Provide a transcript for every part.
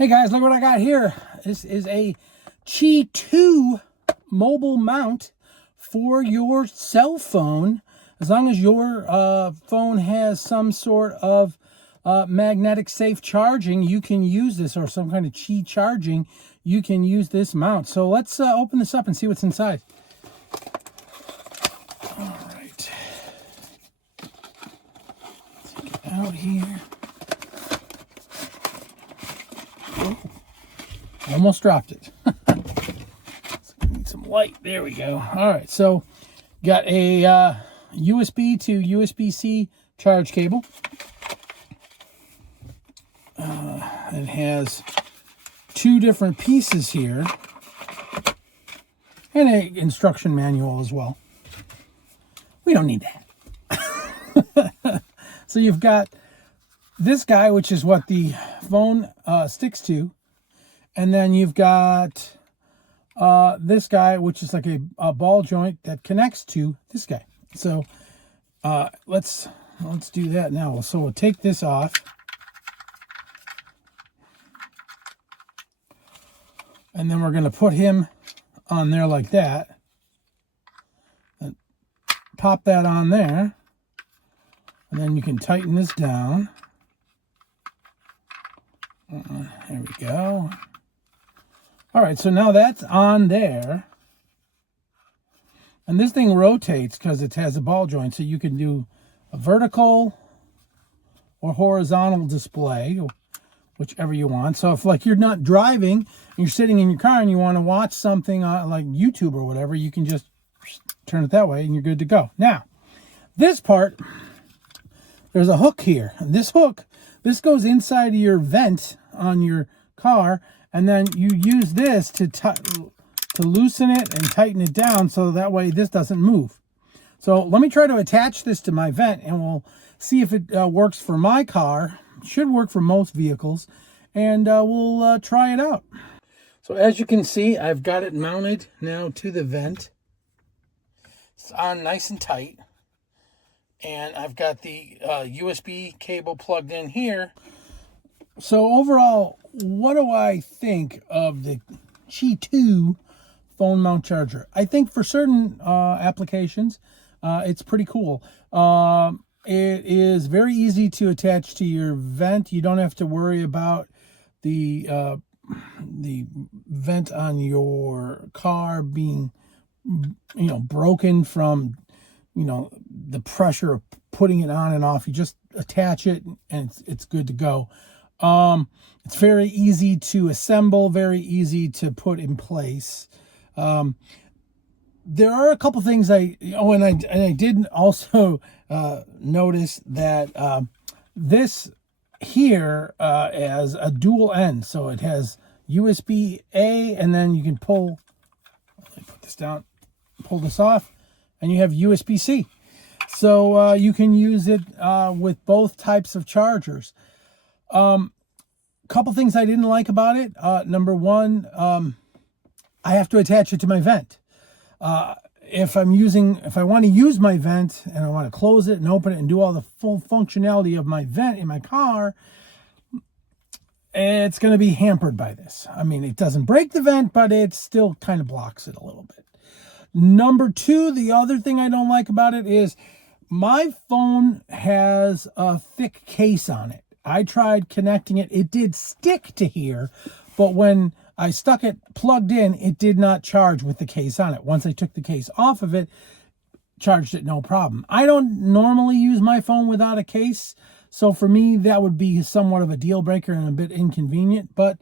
Hey guys, look what I got here. This is a Qi2 mobile mount for your cell phone. As long as your phone has some sort of magnetic safe charging, you can use this, or some kind of Qi charging, you can use this mount. So let's open this up and see what's inside. All right. Take it out here. Oh, almost dropped it. Need some light. There we go. All right, so got a USB to USB-C charge cable. It has two different pieces here and an instruction manual as well. We don't need that. So you've got this guy, which is what the phone sticks to, and then you've got this guy, which is like a ball joint that connects to this guy. So let's do that now. So we'll take this off, and then we're going to put him on there like that, and pop that on there, and then you can tighten this down. There we go. All right, so now that's on there. And this thing rotates because it has a ball joint, so you can do a vertical or horizontal display, whichever you want. So if like you're not driving and you're sitting in your car and you want to watch something like YouTube or whatever, you can just turn it that way and you're good to go. Now, this part, there's a hook here. And this hook, this goes inside of your vent on your car, and then you use this to loosen it and tighten it down so that way this doesn't move. So let me try to attach this to my vent and we'll see if it works for my car. It should work for most vehicles, and we'll try it out. So as you can see, I've got it mounted now to the vent. It's on nice and tight, and I've got the USB cable plugged in here. So overall, what do I think of the Qi2 phone mount charger? I think for certain applications, it's pretty cool. It is very easy to attach to your vent. You don't have to worry about the vent on your car being, broken from, the pressure of putting it on and off. You just attach it and it's good to go. It's very easy to assemble, very easy to put in place. There are a couple things I did also notice that this here has a dual end. So it has USB-A, and then you can pull, let me put this down, pull this off, and you have USB-C. So you can use it with both types of chargers. Couple things I didn't like about it. Number one, I have to attach it to my vent. If I want to use my vent and I want to close it and open it and do all the full functionality of my vent in my car, it's going to be hampered by this. I mean, it doesn't break the vent, but it still kind of blocks it a little bit. Number two, the other thing I don't like about it is my phone has a thick case on it. I tried connecting it. It did stick to here, but when I stuck it plugged in, it did not charge with the case on it. Once I took the case off of it, charged it no problem. I don't normally use my phone without a case, so for me, that would be somewhat of a deal breaker and a bit inconvenient. But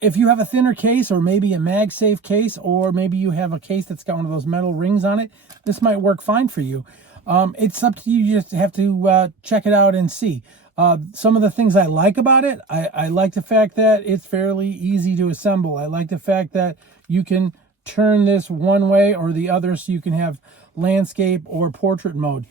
if you have a thinner case, or maybe a MagSafe case, or maybe you have a case that's got one of those metal rings on it, this might work fine for you. It's up to you. You just have to check it out and see. Some of the things I like about it, I like the fact that it's fairly easy to assemble. I like the fact that you can turn this one way or the other, so you can have landscape or portrait mode.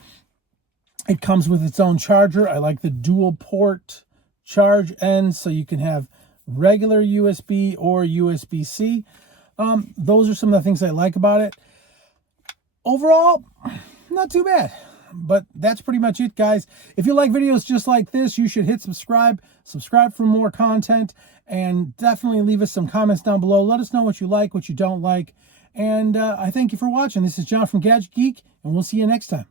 It comes with its own charger. I like the dual port charge ends, so you can have regular USB or USB-C. Those are some of the things I like about it. Overall, not too bad. But that's pretty much it, guys. If you like videos just like this, you should hit subscribe. Subscribe for more content. And definitely leave us some comments down below. Let us know what you like, what you don't like. And I thank you for watching. This is John from Gadget Geek, and we'll see you next time.